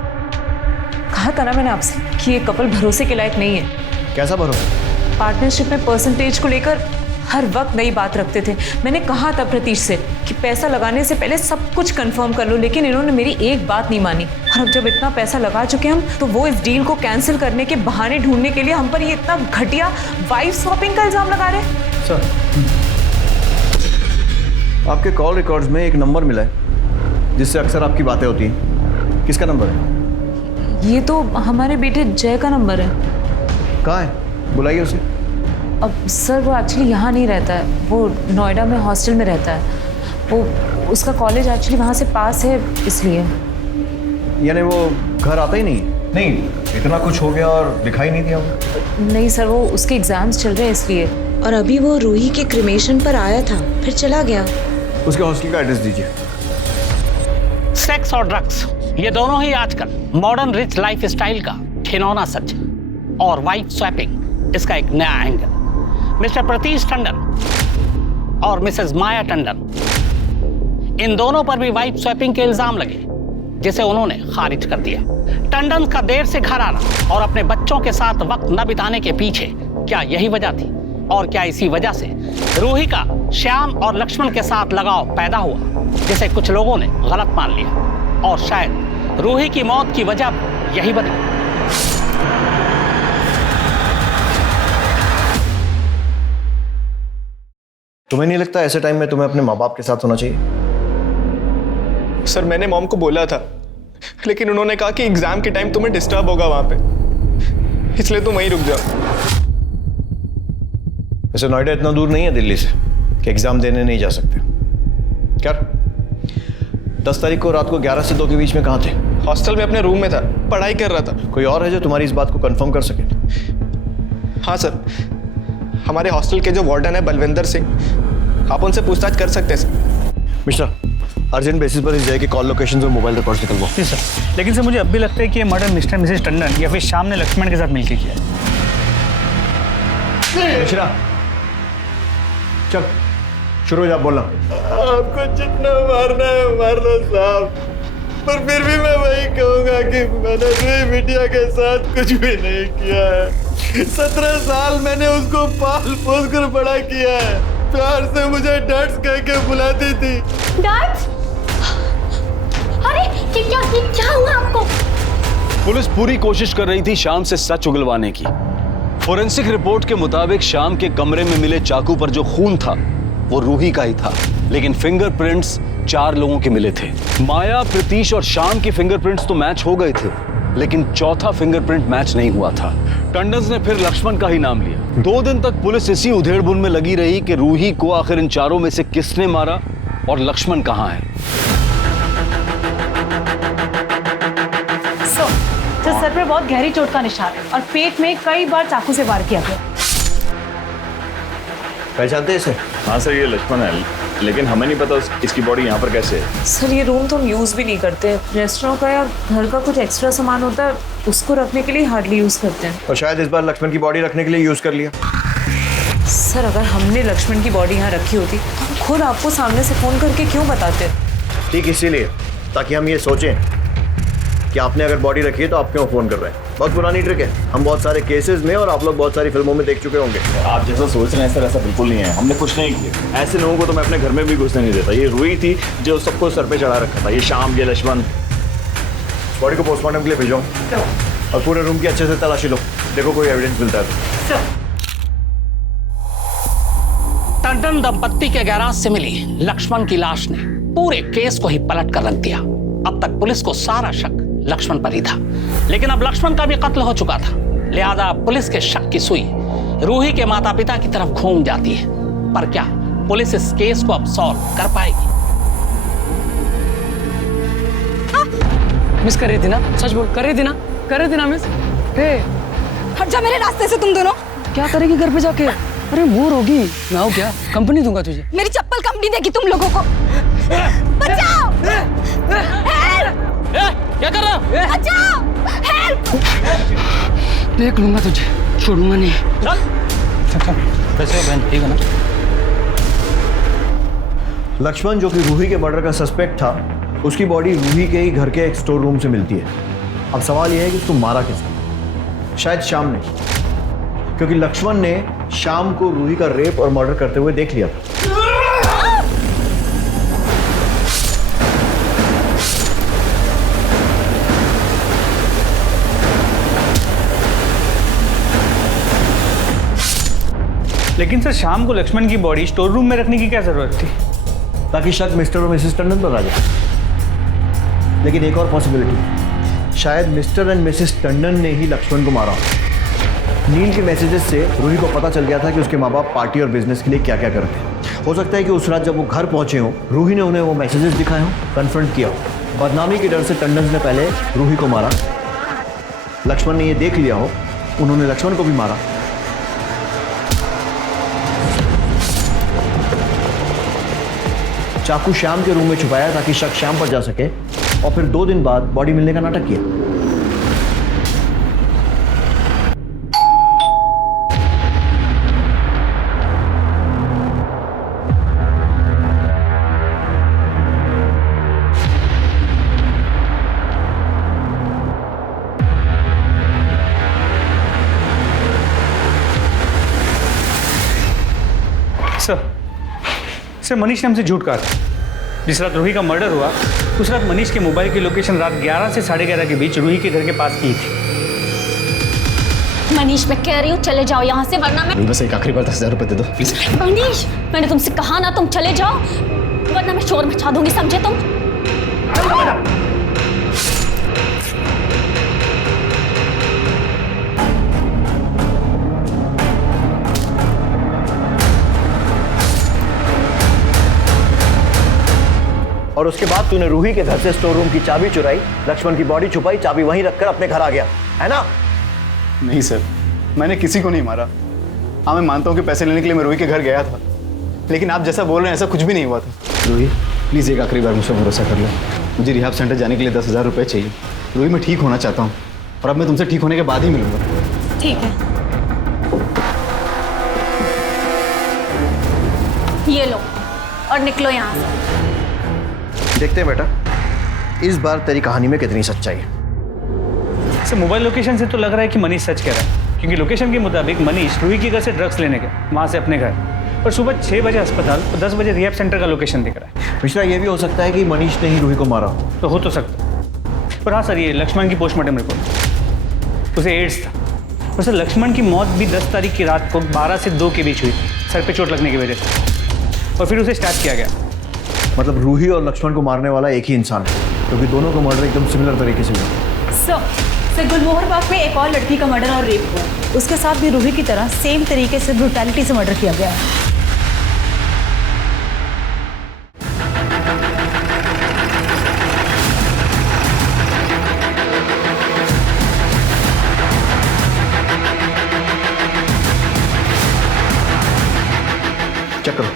कहा था ना मैंने आपसे कि ये कपल भरोसे के लायक नहीं है। कैसा भरोसा? पार्टनरशिप में परसेंटेज को लेकर हर वक्त नई बात रखते थे। मैंने कहा था प्रतीश से कि पैसा लगाने से पहले सब कुछ कंफर्म कर लो, लेकिन इन्होंने मेरी एक बात नहीं मानी। और अब जब इतना पैसा लगा चुके हम तो वो इस डील को कैंसिल करने के बहाने ढूंढने के लिए हम पर ये इतना घटिया वाइफ स्वैपिंग का इल्जाम लगा रहे हैं। सर आपके कॉल रिकॉर्ड्स में एक नंबर मिला है जिससे अक्सर आपकी बातें होती हैं, किसका नंबर है? ये तो हमारे बेटे जय का नंबर है। कहाँ है? बुलाइए उसे। अब सर वो एक्चुअली यहाँ नहीं रहता है, वो नोएडा में हॉस्टल में रहता है। वो उसका कॉलेज एक्चुअली वहाँ से पास है, इसलिए। यानी वो घर आता ही नहीं है? नहीं, इतना कुछ हो गया और दिखाई नहीं दिया वो? नहीं सर, वो उसके एग्जाम्स चल रहे हैं इसलिए। और अभी वो रूही के क्रिमेशन पर आया था, फिर चला गया। उसके हॉस्टल का एड्रेस दीजिए। सेक्स और ड्रग्स, ये दोनों ही आजकल मॉडर्न रिच लाइफ स्टाइल का खिलौना सच है। और वाइफ स्वैपिंग इसका एक नया एंगल। मिस्टर प्रतीश टंडन और मिसेस माया टंडन, इन दोनों पर भी वाइफ स्वैपिंग के इल्जाम लगे, जिसे उन्होंने खारिज कर दिया। टंडन का देर से घर आना और अपने बच्चों के साथ वक्त न बिताने के पीछे क्या यही वजह थी? और क्या इसी वजह से रूही का श्याम और लक्ष्मण के साथ लगाव पैदा हुआ, जिसे कुछ लोगों ने गलत मान लिया? और शायद रूही की मौत की वजह यही बनी। तुम्हें नहीं लगता ऐसे टाइम में तुम्हें अपने माँ बाप के साथ होना चाहिए? सर मैंने मॉम को बोला था, लेकिन उन्होंने कहा कि एग्जाम के टाइम तुम्हें डिस्टर्ब होगा वहां पे, इसलिए तुम वहीं रुक जाओ। वैसे नोएडा इतना दूर नहीं है दिल्ली से कि एग्जाम देने नहीं जा सकते। क्या 10 तारीख को रात को 11 से 2 के बीच में कहाँ थे? हॉस्टल में अपने रूम में था, पढ़ाई कर रहा था। कोई और है जो तुम्हारी इस बात को कंफर्म कर सके? हाँ सर, हमारे हॉस्टल के जो वार्डन है बलविंदर सिंह, आप उनसे पूछताछ कर सकते हैं सर। मिश्रा, अर्जेंट बेसिस पर इस जगह के कॉल लोकेशन और मोबाइल रिकॉर्ड्स निकलवाओ। जी सर, लेकिन सर मुझे अब भी लगता है कि ये मर्डर मिस्टर मिसेस टंडन या फिर श्याम ने लक्ष्मण के साथ मिलकर किया है। मिश्रा, चल शुरू हो जा, बोलना। आपको जितना मारना है मार लो साहब, पर फिर भी मैं वही कहूंगा कि मैंने रूही बिटिया के साथ कुछ भी नहीं किया है। 17 साल मैंने उसको पाल पोस कर बड़ा किया है। प्यार से मुझे डैड्स कह के बुलाती थी। डैड्स? अरे ये क्या हुआ आपको? पुलिस पूरी कोशिश कर रही थी शाम से सच उगलवाने की। फोरेंसिक रिपोर्ट के मुताबिक शाम के कमरे में मिले चाकू पर जो खून था वो रूही का ही था, लेकिन फिंगरप्रिंट्स 4 लोगों के मिले थे। माया, प्रतीश और शाम के फिंगरप्रिंट्स तो मैच हो गए थे, लेकिन चौथा फिंगरप्रिंट मैच नहीं हुआ था। टंडन ने फिर लक्ष्मण का ही नाम लिया। 2 दिन तक पुलिस इसी उधेड़बुन में लगी रही कि रूही को आखिर इन चारों में से किसने मारा और लक्ष्मण कहाँ है। तो सर पे बहुत गहरी चोट का निशान है और पेट में कई बार चाकू से वार किया गया। पहचानते इसे? हाँ सर, ये लक्ष्मण है, लेकिन हमें नहीं पता इसकी बॉडी यहाँ पर कैसे है। सर ये रूम तो हम यूज़ भी नहीं करते। रेस्टोरेंट का या घर का कुछ एक्स्ट्रा सामान होता है, उसको रखने के लिए हार्डली यूज़ करते हैं। और शायद इस बार लक्ष्मण की बॉडी रखने के लिए यूज़ कर लिया। सर अगर हमने लक्ष्मण की बॉडी यहाँ रखी होती तो हम खुद आपको सामने से फ़ोन करके क्यों बताते? ठीक इसीलिए, ताकि हम ये सोचें कि आपने अगर बॉडी रखी है तो आप क्यों फ़ोन कर रहे हैं। बहुत पुरानी ट्रिक है, हम बहुत सारे केसेस में और आप लोग बहुत सारी फिल्मों में देख चुके होंगे। आप जैसा सोच रहे हैं सर, ऐसा बिल्कुल नहीं है। हमने कुछ नहीं किया। ऐसे लोगों को तो मैं अपने घर में भी घुसने नहीं देता। ये रूही थी जो सबको सर पे चढ़ा रखा था, ये शाम, ये लक्ष्मण। बॉडी को पोस्टमार्टम के लिए भेजो और पूरे रूम की अच्छे से तलाशी लो, देखो कोई एविडेंस मिलता है तो। टंडन दंपत्ति के गैराज से मिली लक्ष्मण की लाश ने पूरे केस को ही पलट कर रख दिया। अब तक पुलिस को सारा शक लक्ष्मण पर ही था, लेकिन अब लक्ष्मण का भी कत्ल हो चुका था, लिहाजा पुलिस के शक की सुई रूही के माता पिता की तरफ घूम जाती है। पर क्या पुलिस इस केस को अब सॉल्व कर पाएगी? मिस कर रही थी ना? सच बोल, कर रही थी ना? कर रही थी ना मिस? हट जा मेरे रास्ते से तुम दोनों। क्या करेगी घर पे जाके? अरे बोर होगी। मैं हूँ क्या, कंपनी दूंगा तुझे। मेरी चप्पल कंपनी देगी तुम लोगों को। बचाओ! हेल्प! क्या कर रहा है? बचाओ! हेल्प! देख लूंगा तुझे, छोड़ूंगा नहीं। चल कैसे हो बहन, ठीक है ना? लक्ष्मण जो कि रूही के मर्डर का सस्पेक्ट था, उसकी बॉडी रूही के ही घर के एक स्टोर रूम से मिलती है। अब सवाल यह है कि उसको मारा किसने? शायद शाम ने, क्योंकि लक्ष्मण ने शाम को रूही का रेप और मर्डर करते हुए देख लिया था। लेकिन सर शाम को लक्ष्मण की बॉडी स्टोर रूम में रखने की क्या जरूरत थी? ताकि शक मिस्टर और मिसेस टंडन पर आ जाए। लेकिन एक और पॉसिबिलिटी, शायद मिस्टर एंड मिसेस टंडन ने ही लक्ष्मण को मारा। नील के मैसेजेस से रूही को पता चल गया था कि उसके माँ बाप पार्टी और बिजनेस के लिए क्या क्या करते हैं। हो सकता है कि उस रात जब वो घर पहुंचे हों, रूही ने उन्हें वो मैसेजेस दिखाए हों, कन्फ्रंट किया हो। बदनामी के डर से टंडन ने पहले रूही को मारा, लक्ष्मण ने ये देख लिया हो, उन्होंने लक्ष्मण को भी मारा। चाकू श्याम के रूम में छुपाया ताकि शक श्याम पर जा सके, और फिर 2 दिन बाद बॉडी मिलने का नाटक किया। सर मनीष ने हमसे झूठ कहा था। जिस रात रूही का मर्डर हुआ उस रात मनीष के मोबाइल की लोकेशन रात 11 से 11:30 के बीच रूही के घर के पास की थी। मनीष, मैं कह रही हूँ चले जाओ यहाँ से, वरना मैं बस एक आखिरी बार 10,000 रुपए दे दो प्लीज। मनीष, मैंने तुमसे कहा ना तुम चले जाओ, वरना मैं शोर मचा दूंगी, समझे तुम? और उसके बाद तूने रूही के घर से स्टोर रूम की चाबी चुराई, लक्ष्मण की बॉडी छुपाई, चाबी वहीं रखकर अपने घर आ गया, है ना? नहीं सर, मैंने किसी को नहीं मारा। हाँ, मैं मानता हूँ कि पैसे लेने के लिए मैं रूही के घर गया था, लेकिन आप जैसा बोल रहे हैं ऐसा कुछ भी नहीं हुआ था। रूही प्लीज़ एक आखिरी बार मुझसे भरोसा कर लो। मुझे रिहाब सेंटर जाने के लिए 10,000 रुपये चाहिए। रूही, मैं ठीक होना चाहता हूँ और अब मैं तुमसे ठीक होने के बाद ही मिलूंगा। ठीक है, ये लो और निकलो यहाँ से। देखते हैं बेटा इस बार तेरी कहानी में कितनी सच्चाई है। सर मोबाइल लोकेशन से तो लग रहा है कि मनीष सच कह रहा है, क्योंकि लोकेशन के मुताबिक मनीष रूही के घर से ड्रग्स लेने गया, वहाँ से अपने घर, और सुबह 6 बजे अस्पताल और 10 बजे रिहैब सेंटर का लोकेशन दिख रहा है। मिश्रा, ये भी हो सकता है कि मनीष ने ही रूही को मारा। तो हो तो सकता, पर हाँ सर, ये लक्ष्मण की पोस्टमार्टम रिपोर्ट, उसे एड्स था। और सर लक्ष्मण की मौत भी 10 तारीख की रात को 12 से 2 के बीच हुई, सर पे चोट लगने की वजह से, और फिर उसे स्टैब किया गया। मतलब रूही और लक्ष्मण को मारने वाला एक ही इंसान है, क्योंकि दोनों को मर्डर एकदम सिमिलर तरीके से हुआ। सर गुलमोहर बाग में एक और लड़की का मर्डर और रेप हुआ, उसके साथ भी रूही की तरह सेम तरीके से ब्रूटैलिटी से मर्डर किया गया है। चेक करो।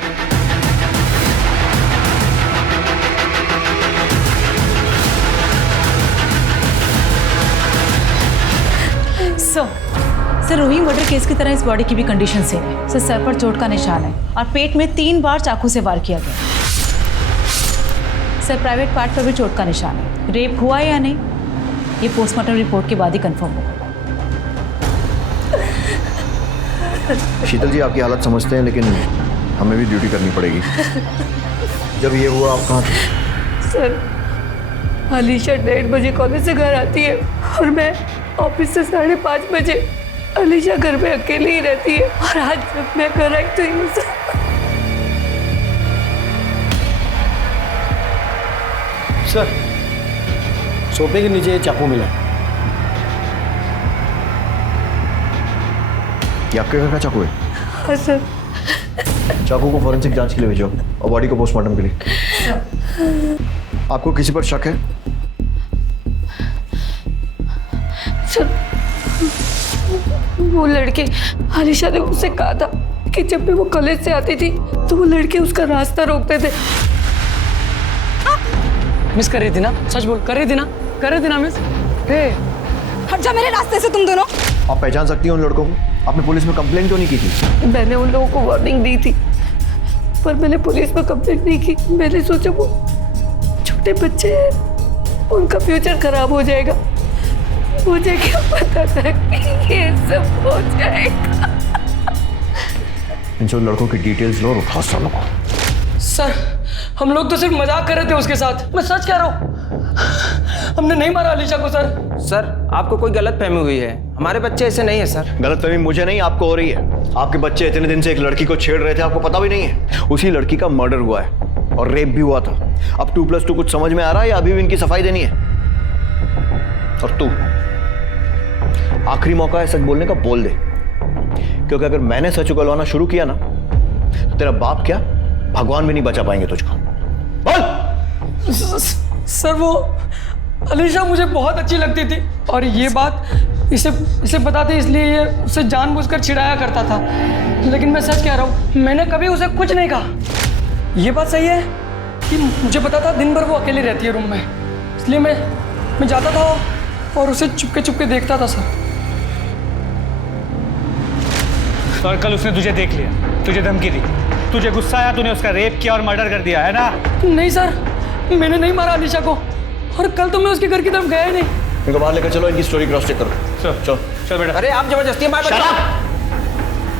सर रूही मर्डर केस की तरह इस बॉडी की भी कंडीशन सेम है। सर पर चोट का निशान है और पेट में 3 बार चाकू से वार किया गया। सर प्राइवेट पार्ट पर भी चोट का निशान है। रेप हुआ या नहीं ये पोस्टमार्टम रिपोर्ट के बाद ही कंफर्म होगा। शीतल जी आपकी हालत समझते हैं, लेकिन हमें भी ड्यूटी करनी पड़ेगी। जब ये हुआ आप कहाँ थे? सर अलीशा 1:30 बजे कॉलेज से घर आती है और मैं ऑफिस से 5:30 बजे। अलीशा घर में अकेली ही रहती है और आज जब मैं घर आई तो यूं सर सोफे के नीचे चाकू मिला। ये आपके घर का चाकू है? हाँ सर। चाकू को फॉरेंसिक जांच के लिए भेजो और बॉडी को पोस्टमार्टम के लिए। आपको किसी पर शक है? सर वो लड़के, अलीशा ने मुझसे कहा था कि जब भी वो कॉलेज से आती थी तो वो लड़के उसका रास्ता रोकते थे। मिस कर रही थी ना, सच बोल, कर रही थी ना, कर रही थी ना मिस। हे हट जा मेरे रास्ते से तुम दोनों। आप पहचान सकती हैं उन लड़कों को? आपने पुलिस में कंप्लेंट क्यों नहीं की थी? मैंने उन लोगों को वार्निंग दी थी पर मैंने पुलिस में कंप्लेंट नहीं की। मैंने सोचा वो छोटे बच्चे हैं, उनका फ्यूचर खराब हो जाएगा। मुझे क्या पता था कि ये सब हो जाएगा। इन सब लड़कों की डिटेल्स लो और उठाओ सालों को। सर हम लोग तो सिर्फ मजाक कर रहे थे उसके साथ, मैं सच कह रहा हूँ, हमने नहीं मारा अलीशा को। सर आपको कोई गलत फहमी हुई है, हमारे बच्चे ऐसे नहीं है सर। गलत फहमी मुझे नहीं आपको हो रही है। आपके बच्चे इतने दिन से एक लड़की को छेड़ रहे थे, आपको पता भी नहीं है? उसी लड़की का मर्डर हुआ है। और रेप भी हुआ था। अब 2+2 कुछ समझ में आ रहा है या अभी भी इनकी सफाई देनी है? और तू आखिरी मौका है सच बोलने का, बोल दे, क्योंकि अगर मैंने सच उगलवाना शुरू किया ना तो तेरा बाप क्या भगवान भी नहीं बचा पाएंगे तुझको। बोल। सर वो अलीशा मुझे बहुत अच्छी लगती थी और ये बात इसे बताते इसलिए ये उसे जानबूझकर चिढ़ाया करता था, लेकिन मैं सच कह रहा हूँ, मैंने कभी उसे कुछ नहीं कहा। ये बात सही है कि मुझे पता था दिन भर वो अकेली रहती है रूम में, इसलिए मैं जाता था और उसे चुपके देखता था सर। और कल उसने तुझे देख लिया, तुझे धमकी दी, तुझे गुस्सा आया, तूने उसका रेप किया और मर्डर कर दिया, है ना? नहीं सर, मैंने नहीं मारा अलीशा को, और कल तो मैं उसके घर की तरफ गया ही नहीं। इनको बाहर लेकर चलो, इनकी स्टोरी क्रॉस चेक करो। चलो चल बेटा। अरे आप जबरदस्ती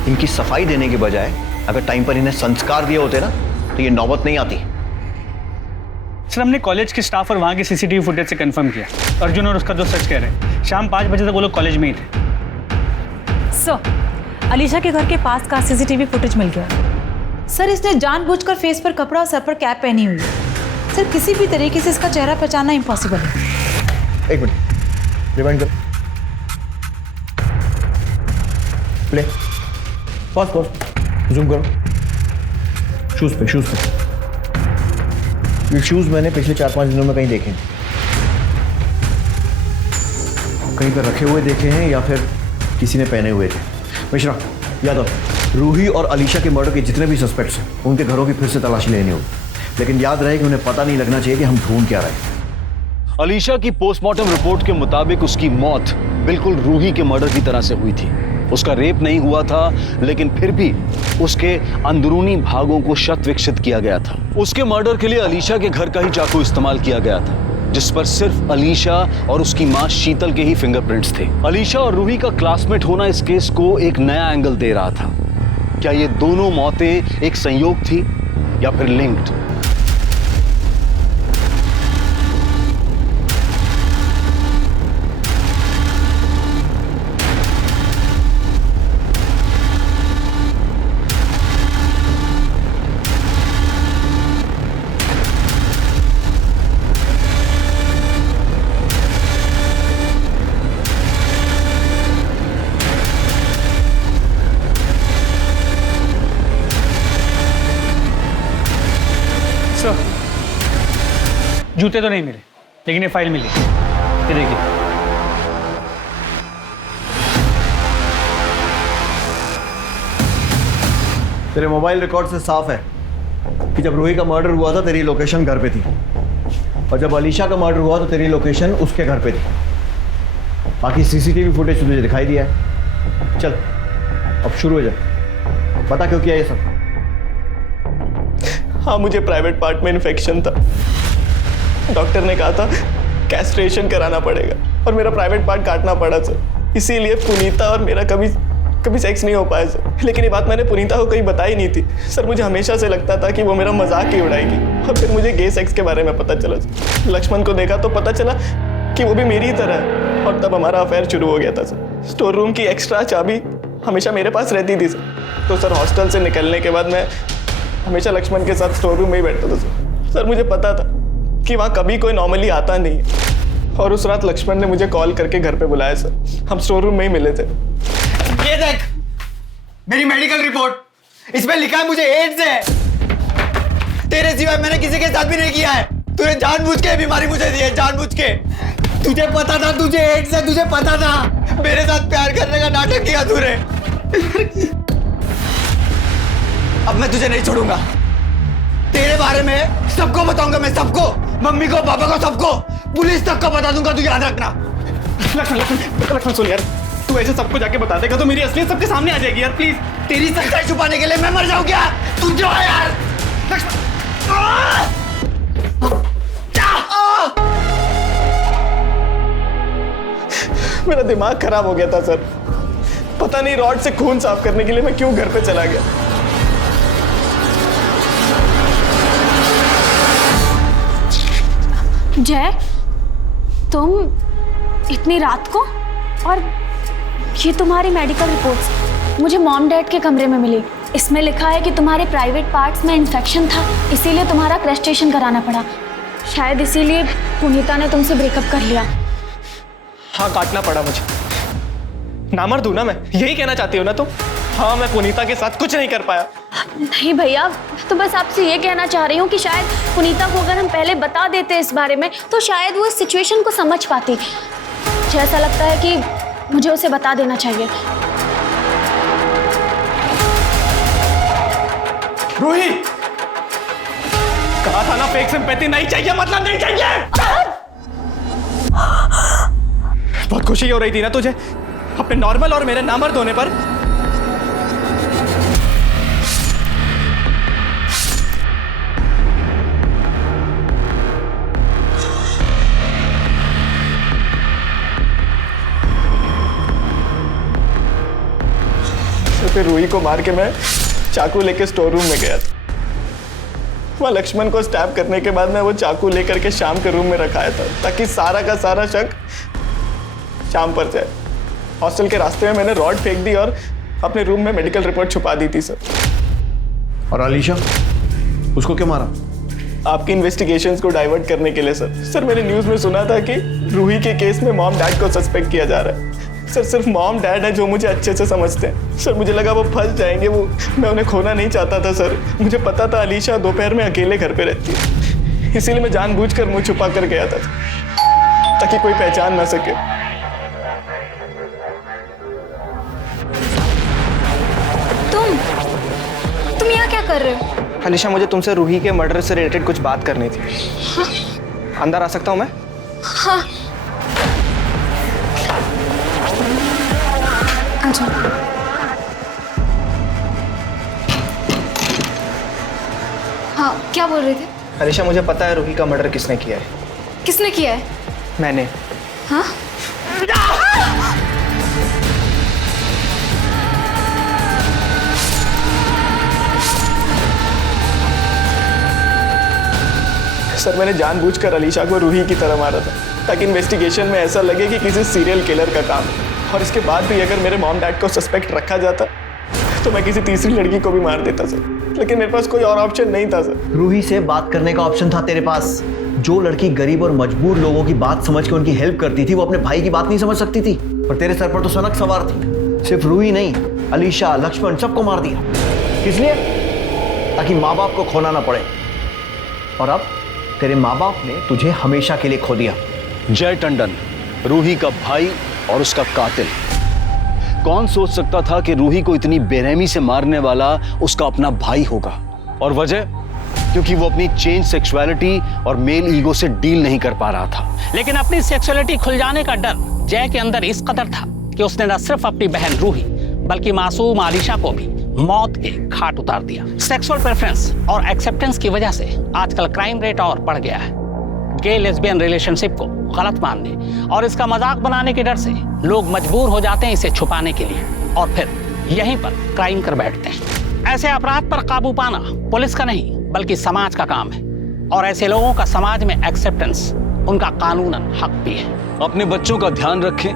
इनकी सफाई देने के बजाय अगर टाइम पर इन्हें संस्कार दिए होते ना तो ये नौबत नहीं आती। सर हमने कॉलेज के स्टाफ और वहाँ के सीसीटीवी फुटेज से कंफर्म किया, अर्जुन और उसका दोस्त सच कह रहे हैं। शाम 5 बजे तक वो लोग कॉलेज में ही थे। सर अलीशा के घर के पास का सीसीटीवी फुटेज मिल गया। सर इसने जानबूझकर फेस पर कपड़ा और सर पर कैप पहनी हुई है। सर किसी भी तरीके से इसका चेहरा पहचानना इम्पॉसिबल है। 1 मिनट रिवाइंड करो, प्ले, पॉज, जूम करो। शूज पे ये शूज मैंने पिछले 4-5 दिनों में कहीं देखे हैं, कहीं पर रखे हुए देखे हैं या फिर किसी ने पहने हुए थे। मिश्रा, यादव, रूही और अलीशा के मर्डर के जितने भी सस्पेक्ट्स हैं उनके घरों की फिर से तलाशी लेनी होगी, लेकिन याद रहे कि उन्हें पता नहीं लगना चाहिए कि हम ढूंढ क्या रहे हैं। अलीशा की पोस्टमार्टम रिपोर्ट के मुताबिक उसकी मौत बिल्कुल रूही के मर्डर की तरह से हुई थी। उसका रेप नहीं हुआ था, लेकिन फिर भी उसके अंदरूनी भागों को शत विकसित किया गया था। उसके मर्डर के लिए अलीशा के घर का ही चाकू इस्तेमाल किया गया था, जिस पर सिर्फ अलीशा और उसकी मां शीतल के ही फिंगरप्रिंट्स थे। अलीशा और रूही का क्लासमेट होना इस केस को एक नया एंगल दे रहा था। क्या ये दोनों मौतें एक संयोग थी या फिर लिंक्ड? जूते तो नहीं मिले, लेकिन ये फाइल मिली, ये देखिए। तेरे मोबाइल रिकॉर्ड से साफ है कि जब रूही का मर्डर हुआ था तेरी लोकेशन घर पे थी, और जब अलीशा का मर्डर हुआ तो तेरी लोकेशन उसके घर पे थी। बाकी सीसीटीवी फुटेज तुझे दिखाई दिया है। चल अब शुरू हो जाए, बता क्यों किया ये सब? हाँ, मुझे प्राइवेट पार्ट में इन्फेक्शन था। डॉक्टर ने कहा था कैस्ट्रेशन कराना पड़ेगा और मेरा प्राइवेट पार्ट काटना पड़ा सर। इसीलिए पुनीता और मेरा कभी सेक्स नहीं हो पाया सर। लेकिन ये बात मैंने पुनीता को कहीं बताई नहीं थी सर। मुझे हमेशा से लगता था कि वो मेरा मजाक ही उड़ाएगी, और फिर मुझे गे सेक्स के बारे में पता चला। लक्ष्मण को देखा तो पता चला कि वो भी मेरी ही तरह है, और तब हमारा अफेयर शुरू हो गया था सर। स्टोर रूम की एक्स्ट्रा चाबी हमेशा मेरे पास रहती थी सर। तो सर हॉस्टल से निकलने के बाद मैं हमेशा लक्ष्मण के साथ स्टोर रूम में ही बैठता था सर। सर मुझे पता था कि वहाँ कभी कोई नॉर्मली आता नहीं, और उस रात लक्ष्मण ने मुझे कॉल करके घर पे बुलाया सर। हम स्टोर रूम में ही मिले थे। ये देख मेरी मेडिकल रिपोर्ट, इसमें लिखा है मुझे एड्स है। तेरे सिवाय मैंने किसी के साथ भी नहीं किया है। तूने जानबूझ के बीमारी मुझे दी है, जानबूझ के। तुझे पता था तुझे एड्स है, तुझे पता था। मेरे साथ प्यार करने का नाटक किया तूने। अब मैं तुझे नहीं छोड़ूंगा। तेरे बारे में सबको बताऊंगा मैं, सबको, मम्मी को, पापा को, सबको, पुलिस तक को बता दूंगा। तू याद रखना। लक्ष्मण सुन यार, तू ऐसे सबको जाके बता देगा तो मेरी असलियत सबके सामने आ जाएगी यार, प्लीज। तेरी सच्चाई छुपाने के लिए मैं मर जाऊं क्या? तू जो है यार। मेरा दिमाग खराब हो गया था सर। पता नहीं रॉड से खून साफ करने के लिए मैं क्यों घर पे चला गया। जय, तुम इतनी रात को? और ये तुम्हारी मेडिकल रिपोर्ट्स मुझे मॉम डैड के कमरे में मिली। इसमें लिखा है कि तुम्हारे प्राइवेट पार्ट्स में इन्फेक्शन था, इसीलिए तुम्हारा क्रस्टेशन कराना पड़ा। शायद इसीलिए पुनीता ने तुमसे ब्रेकअप कर लिया। हाँ, काटना पड़ा मुझे। नामर्द हूं ना मैं, यही कहना चाहती हो ना तुम? हाँ, मैं पुनीता के साथ कुछ नहीं कर पाया। नहीं भैया, तो बस आपसे ये कहना चाह रही हूँ कि शायद पुनीता को अगर हम पहले बता देते इस बारे में तो शायद वो इस सिचुएशन को समझ पाती। मुझे ऐसा लगता है कि मुझे उसे बता देना चाहिए। रूही, कहा था ना फेक सिंपैथी नहीं चाहिए, मतलब नहीं चाहिए। बहुत खुशी हो रही थी ना तुझे अपने नॉर्मल और मेरे नामर्द होने पर? फिर रूही को मार के मैं चाकू लेके स्टोर रूम में गया था। वहाँ लक्ष्मण को स्टैब करने के बाद मैं वो चाकू लेकर के शाम के रूम में रखाया था ताकि सारा का सारा शक शाम पर जाए। हॉस्टल के रास्ते में मैंने रॉड फेंक दी और अपने रूम में मेडिकल रिपोर्ट छुपा दी थी सर। और अलीशा, उसको क्यों मारा? आपकी इन्वेस्टिगेशंस को डाइवर्ट करने के लिए सर। सर, मैंने न्यूज़ में सुना था कि रूही के केस में मॉम डैड को सस्पेक्ट किया जा रहा है। सर, सिर्फ मॉम डैड है जो मुझे अच्छे से समझते हैं। सर, मुझे लगा वो फंस जाएंगे, मैं उन्हें खोना नहीं चाहता था सर। मुझे पता था अलीशा दोपहर में अकेले घर पे रहती है, इसीलिए मैं जानबूझकर मुंह छुपा कर गया था ताकि कोई पहचान ना सके। तुम यहाँ क्या कर रहे हो? अलीशा, मुझे तुमसे रूही के मर्डर से रिलेटेड कुछ बात करनी थी। हाँ? अंदर आ सकता हूँ मैं? हाँ, अच्छा। हाँ, क्या बोल रहे थे? अलीशा, मुझे पता है रूही का मर्डर किसने किया है। किसने किया है? मैंने। हाँ? सर, मैंने जानबूझकर अलीशा को रूही की तरह मारा था ताकि इन्वेस्टिगेशन में ऐसा लगे कि किसी सीरियल किलर का काम है। और इसके बाद भी अगर मेरे मॉम डैड को सस्पेक्ट रखा जाता तो मैं किसी तीसरी लड़की को भी मार देता सर, लेकिन मेरे पास कोई और ऑप्शन नहीं था सर। रूही से बात करने का ऑप्शन था तेरे पास। जो लड़की गरीब और मजबूर लोगों की बात समझ के उनकी हेल्प करती थी, वो अपने भाई की बात नहीं समझ सकती थी। पर तेरे सर पर तो सनक सवार थी। सिर्फ रूही नहीं, अलीशा, लक्ष्मण, सबको मार दिया। किस लिए? ताकि माँ बाप को खोना ना पड़े। और अब तेरे माँ बाप ने तुझे हमेशा के लिए खो दिया। जय टंडन, रूही का भाई और उसका कातिल। कौन सोच सकता था कि रूही को इतनी बेरहमी से मारने वाला उसका अपना भाई होगा? और वजह? क्योंकि वो अपनी चेंज सेक्सुअलिटी और मेल ईगो से डील नहीं कर पा रहा था। लेकिन अपनी सेक्सुअलिटी खुल जाने का डर जय के अंदर इस कदर था कि उसने न सिर्फ अपनी बहन रूही बल्कि मासूम आलिशा को भी मौत के घाट उतार दिया। सेक्सुअल प्रेफरेंस और एक्सेप्टेंस की वजह से आजकल क्राइम रेट और बढ़ गया है। गे लेस्बियन रिलेशनशिप को गलत मानने और इसका मजाक बनाने के डर से लोग मजबूर हो जाते हैं इसे छुपाने के लिए, और फिर यहीं पर क्राइम कर बैठते हैं। ऐसे अपराध पर काबू पाना पुलिस का नहीं बल्कि समाज का काम है, और ऐसे लोगों का समाज में एक्सेप्टेंस उनका कानूनन हक भी है। अपने बच्चों का ध्यान रखें,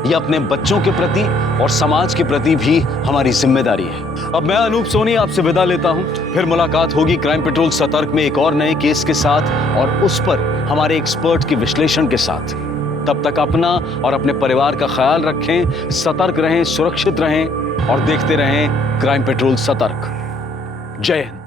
ये अपने बच्चों के प्रति और समाज के प्रति भी हमारी जिम्मेदारी है। अब मैं अनूप सोनी आपसे विदा लेता हूं। फिर मुलाकात होगी क्राइम पेट्रोल सतर्क में एक और नए केस के साथ और उस पर हमारे एक्सपर्ट के विश्लेषण के साथ। तब तक अपना और अपने परिवार का ख्याल रखें, सतर्क रहें, सुरक्षित रहें और देखते रहें क्राइम पेट्रोल सतर्क। जय हिंद।